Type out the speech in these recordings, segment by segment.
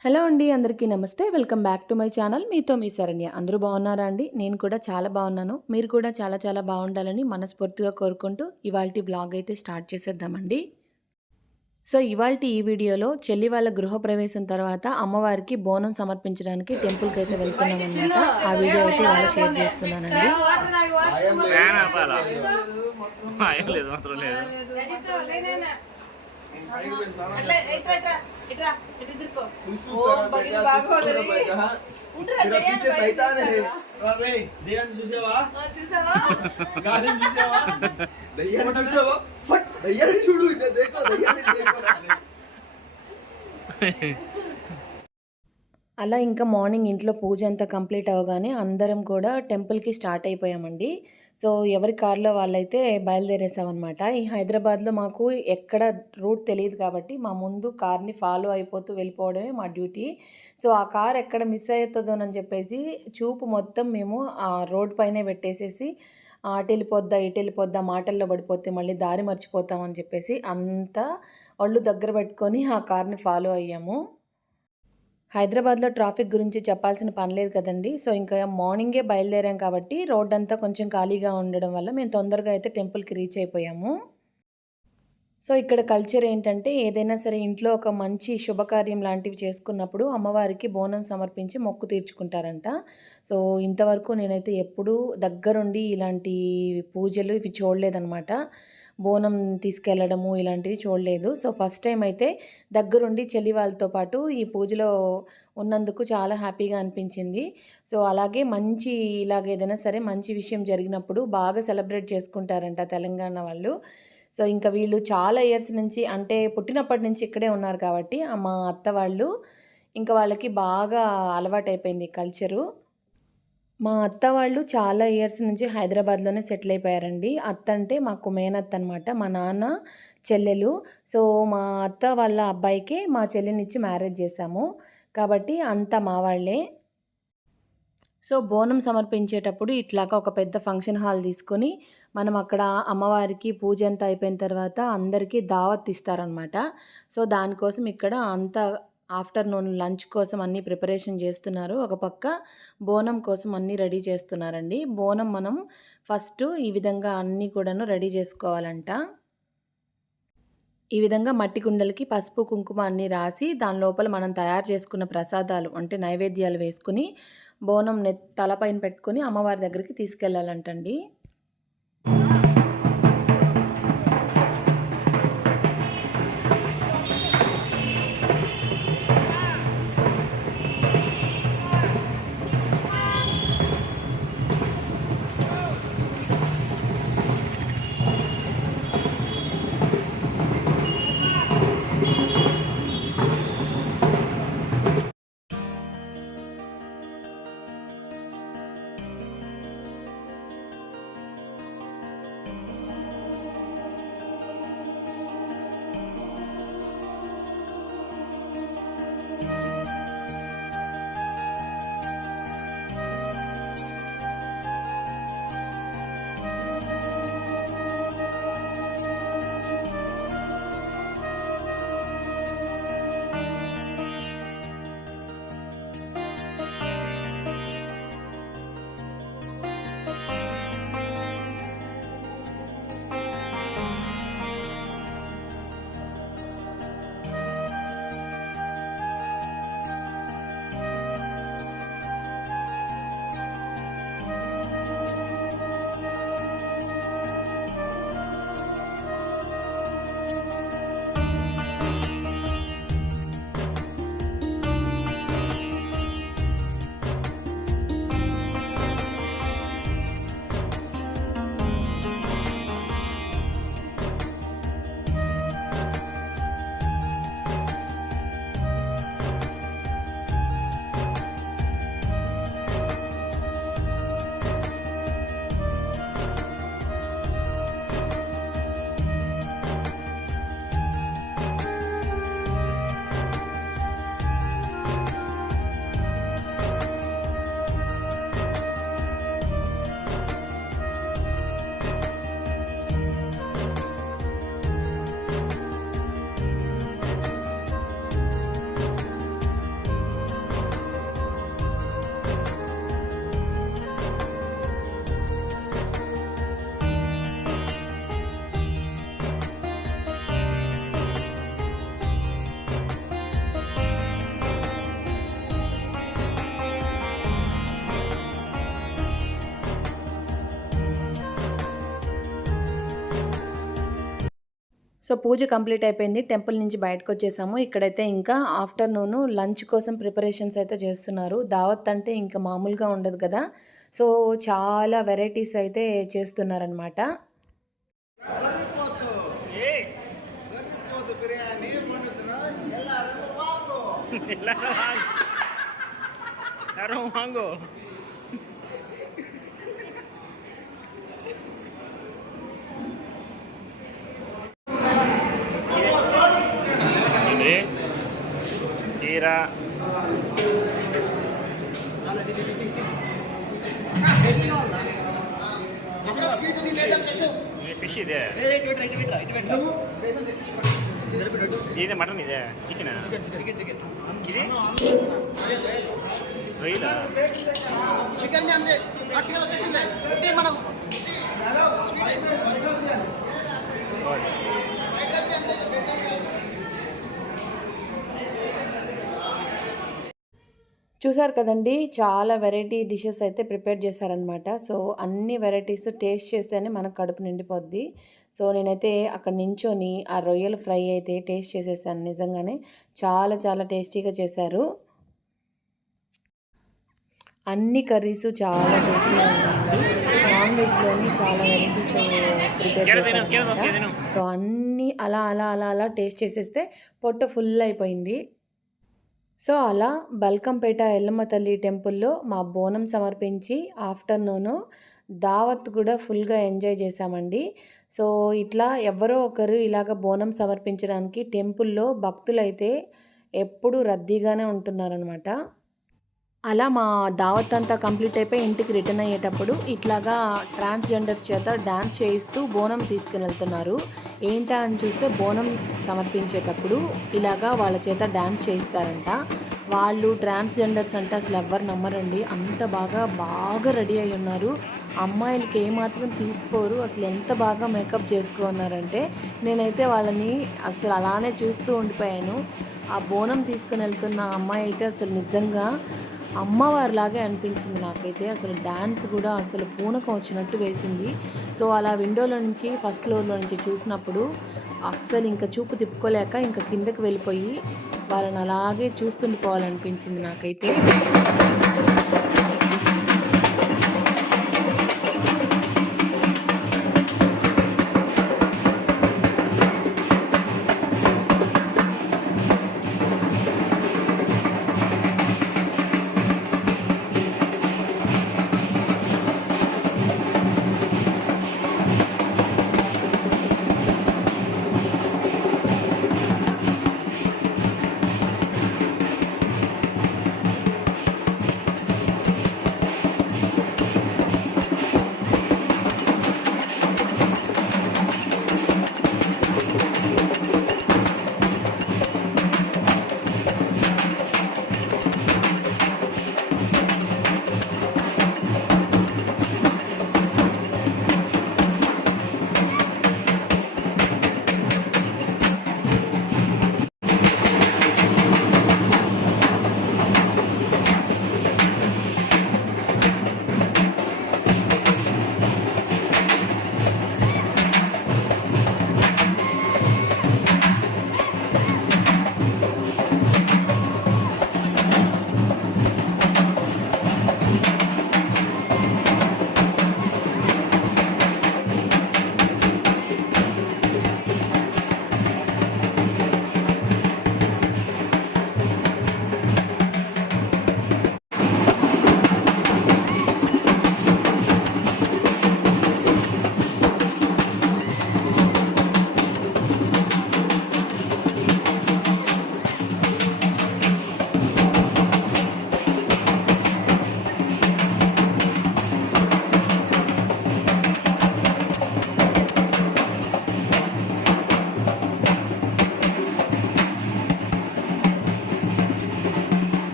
Hello అండి. అందరికీ నమస్తే. Welcome back to my channel. మీతో మీ శరణ్య. అందరూ బాగున్నారా అండి? నేను కూడా చాలా బాగున్నాను. మీరు కూడా చాలా చాలా బాగుండాలని మనస్ఫూర్తిగా కోరుకుంటూ ఇవాల్టి వ్లాగ్ అయితే స్టార్ట్ చేసేద్దామండి. సో, ఇవాల్టి ఈ వీడియోలో చెల్లి వాళ్ళ గృహప్రవేశం తర్వాత అమ్మవారికి బోనం సమర్పించడానికి టెంపుల్‌కైతే వెళ్తున్నామనమాట. ఆ వీడియో అయితే ఇవాళ షేర్ చేస్తున్నానండి. చూడు అలా ఇంకా మార్నింగ్ ఇంట్లో పూజ అంతా కంప్లీట్ అవ్వగానే అందరం కూడా టెంపుల్‌కి స్టార్ట్ అయిపోయామండి. సో, ఎవరి కార్‌లో వాళ్ళైతే బయలుదేరేసామనమాట. ఈ హైదరాబాద్‌లో మాకు ఎక్కడ రూట్ తెలీదు కాబట్టి మా ముందు కార్‌ని ఫాలో అయిపోతూ వెళ్ళిపోవడమే మా డ్యూటీ. సో, ఆ కార్ ఎక్కడ మిస్ అయితదోనని చెప్పేసి చూపు మొత్తం మేము రోడ్ పైనే పెట్టేసేసి అటెళ్ళిపోద్దా, ఇటెళ్ళిపోద్దా, మాటల్లో పడిపోతే మళ్ళీ దారి మర్చిపోతామని చెప్పేసి అంతా ఒళ్ళు దగ్గర పెట్టుకొని ఆ కార్‌ని ఫాలో అయ్యాము. హైదరాబాద్‌లో ట్రాఫిక్ గురించి చెప్పాల్సిన పని లేదు కదండీ. సో, ఇంకా మార్నింగే బయలుదేరాం కాబట్టి రోడ్డంతా కొంచెం ఖాళీగా ఉండడం వల్ల మేము తొందరగా అయితే టెంపుల్‌కి రీచ్ అయిపోయాము. సో, ఇక్కడ కల్చర్ ఏంటంటే ఏదైనా సరే ఇంట్లో ఒక మంచి శుభకార్యం లాంటివి చేసుకున్నప్పుడు అమ్మవారికి బోనం సమర్పించి మొక్కు తీర్చుకుంటారంట. సో, ఇంతవరకు నేనైతే ఎప్పుడూ దగ్గరుండి ఇలాంటి పూజలు ఇవి చూడలేదనమాట. బోనం తీసుకెళ్లడము ఇలాంటివి చూడలేదు. సో, ఫస్ట్ టైం అయితే దగ్గరుండి చెల్లి వాళ్ళతో పాటు ఈ పూజలో ఉన్నందుకు చాలా హ్యాపీగా అనిపించింది. సో, అలాగే మంచి ఇలాగ ఏదైనా సరే మంచి విషయం జరిగినప్పుడు బాగా సెలబ్రేట్ చేసుకుంటారంట తెలంగాణ వాళ్ళు. సో, ఇంకా వీళ్ళు చాలా ఇయర్స్ నుంచి అంటే పుట్టినప్పటి నుంచి ఇక్కడే ఉన్నారు కాబట్టి మా అత్త వాళ్ళు ఇంకా వాళ్ళకి బాగా అలవాటైపోయింది కల్చరు. మా అత్త వాళ్ళు చాలా ఇయర్స్ నుంచి హైదరాబాద్‌లోనే సెటిల్ అయిపోయారండి. అత్త అంటే మాకు మేనత్త అనమాట. మా నాన్న చెల్లెలు. సో, మా అత్త వాళ్ళ అబ్బాయికే మా చెల్లినిచ్చి మ్యారేజ్ చేశాము. కాబట్టి అంతా మా వాళ్ళే. సో, బోనం సమర్పించేటప్పుడు ఇట్లాగా ఒక పెద్ద ఫంక్షన్ హాల్ తీసుకొని, మనం అక్కడ అమ్మవారికి పూజ అంతా అయిపోయిన తర్వాత అందరికీ దావత్ ఇస్తారనమాట. సో, దానికోసం ఇక్కడ అంతా ఆఫ్టర్‌నూన్ లంచ్ కోసం అన్నీ ప్రిపరేషన్ చేస్తున్నారు. ఒక పక్క బోనం కోసం అన్నీ రెడీ చేస్తున్నారండి. బోనం మనం ఫస్టు ఈ విధంగా అన్నీ కూడాను రెడీ చేసుకోవాలంట. ఈ విధంగా మట్టి కుండలకి పసుపు, కుంకుమ అన్నీ రాసి దాని లోపల మనం తయారు చేసుకున్న ప్రసాదాలు అంటే నైవేద్యాలు వేసుకొని బోనం తలపైన పెట్టుకొని అమ్మవారి దగ్గరికి తీసుకెళ్ళాలంటండి. సో పూజ కంప్లీట్ అయిపోయింది. టెంపుల్ నుంచి బయటకొచ్చేసాము. ఇక్కడైతే ఇంకా ఆఫ్టర్‌నూను లంచ్ కోసం ప్రిపరేషన్స్ అయితే చేస్తున్నారు. దావత్ అంటే ఇంకా మామూలుగా ఉండదు కదా! సో చాలా వెరైటీస్ అయితే చేస్తున్నారనమాట. Claro, mango. Ini tira. Ini fish ಇದೆ. ఇది మటన్ ಇದೆ. చికెన్. ఇది రొయ్యలా? చికెన్ అంతే చికెన్ వచ్చేసింది అంటే మనం చూసారు కదండీ! చాలా వెరైటీ డిషెస్ అయితే ప్రిపేర్ చేశారనమాట. సో, అన్ని వెరైటీస్ టేస్ట్ చేస్తేనే మనకు కడుపు నిండిపోద్ది. సో, నేనైతే అక్కడ నించొని ఆ రొయ్యల ఫ్రై అయితే టేస్ట్ చేసేసాను నిజంగానే. చాలా చాలా టేస్టీగా చేశారు. అన్ని కర్రీసు చాలా టేస్టీగా ఉన్నాయండి. నాన్ వెజ్‌లోని చాలా వెరైటీస్ ప్రిపేర్ చేశారనమాట. సో, అన్నీ అలా టేస్ట్ చేసేస్తే పొట్ట ఫుల్ అయిపోయింది. సో, అలా బల్కంపేట ఎల్లమ్మ తల్లి టెంపుల్‌లో మా బోనం సమర్పించి ఆఫ్టర్‌నూను దావత్ కూడా ఫుల్‌గా ఎంజాయ్ చేశామండి. సో, ఇట్లా ఎవరో ఒకరు ఇలాగ బోనం సమర్పించడానికి టెంపుల్‌లో భక్తులైతే ఎప్పుడూ రద్దీగానే ఉంటున్నారనమాట. అలా మా దావత్ అంతా కంప్లీట్ అయిపోయి ఇంటికి రిటర్న్ అయ్యేటప్పుడు ఇట్లాగా ట్రాన్స్‌జెండర్స్ చేత డాన్స్ చేయిస్తూ బోనం తీసుకెళ్తున్నారు. ఏంటా అని చూస్తే బోనం సమర్పించేటప్పుడు ఇలాగా వాళ్ళ చేత డాన్స్ చేయిస్తారంట. వాళ్ళు ట్రాన్స్‌జెండర్స్ అంటే అసలు ఎవ్వరు నమ్మరండి. అంత బాగా రెడీ అయ్యి ఉన్నారు. అమ్మాయిలకి ఏమాత్రం తీసిపోరు. అసలు ఎంత బాగా మేకప్ చేసుకున్నారంటే నేనైతే వాళ్ళని అసలు అలానే చూస్తూ ఉండిపోయాను. ఆ బోనం తీసుకొని వెళ్తున్న అమ్మాయి అయితే అసలు నిజంగా అమ్మవారిలాగే అనిపించింది నాకైతే. అసలు డాన్స్ కూడా అసలు పూనకం వచ్చినట్టు వేసింది. సో, అలా విండోలో నుంచి ఫస్ట్ ఫ్లోర్‌లో నుంచి చూసినప్పుడు అస్సలు ఇంకా చూపు తిప్పుకోలేక ఇంకా కిందకి వెళ్ళిపోయి వాళ్ళని అలాగే చూస్తుండిపోవాలనిపించింది నాకైతే.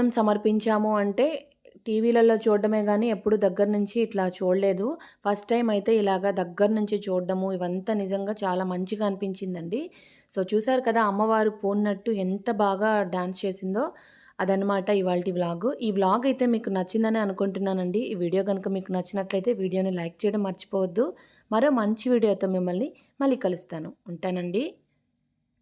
బోనం సమర్పించాము అంటే టీవీలలో చూడడమే గానీ ఎప్పుడు దగ్గర నుంచి ఇట్లా చూడలేదు. ఫస్ట్ టైం అయితే ఇలాగా దగ్గర నుంచి చూడడము ఇవంతా నిజంగా చాలా మంచిగా అనిపించిందండి. సో, చూసారు కదా అమ్మవారు పూన్నట్టు ఎంత బాగా డాన్స్ చేసిందో. అదనమాట ఇవాల్టి వ్లాగు. ఈ వ్లాగ్ అయితే మీకు నచ్చిందని అనుకుంటున్నానండి. ఈ వీడియో గనుక మీకు నచ్చినట్లయితే వీడియోని లైక్ చేయడం మర్చిపోవద్దు. మరో మంచి వీడియోతో మిమ్మల్ని మళ్ళీ కలుస్తాను. ఉంటానండి.